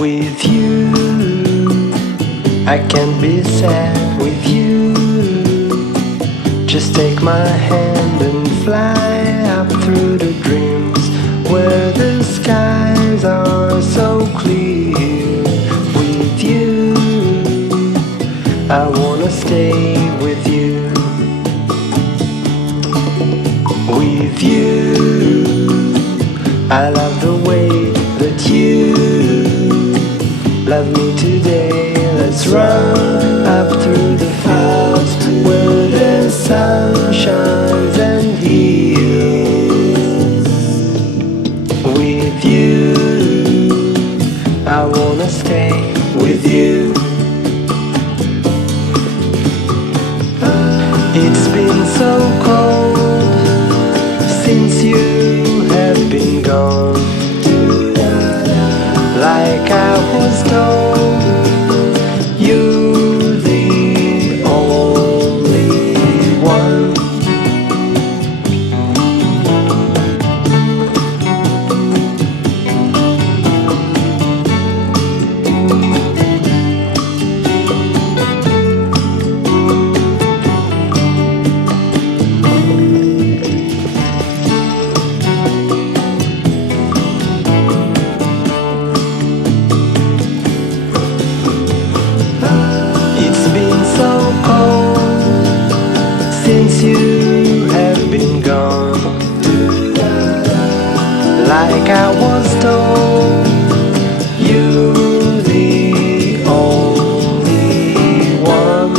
With you, I can't be sad with you. Just take my hand and fly up through the dreams where the skies are so clear. With you, I wanna stay with you. With you, I love the way that you love me today. Let's run up through the fields where the sun shines and heals. With you, I wanna stay with you. It's been so cold since you have been gone. Like I was told, you're the only one. It's been so cold since you have been gone. Like I was told, you're the only one.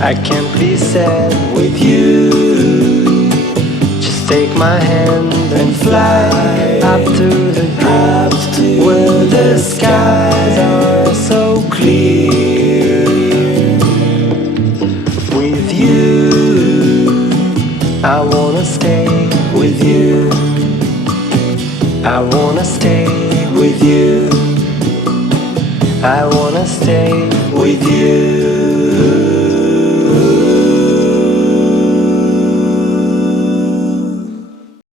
I can't be sad with you. Just take my hand and fly up to the dreams where the skies are so clear. With you, I wanna stay with you. I wanna stay with you. I wanna stay with you.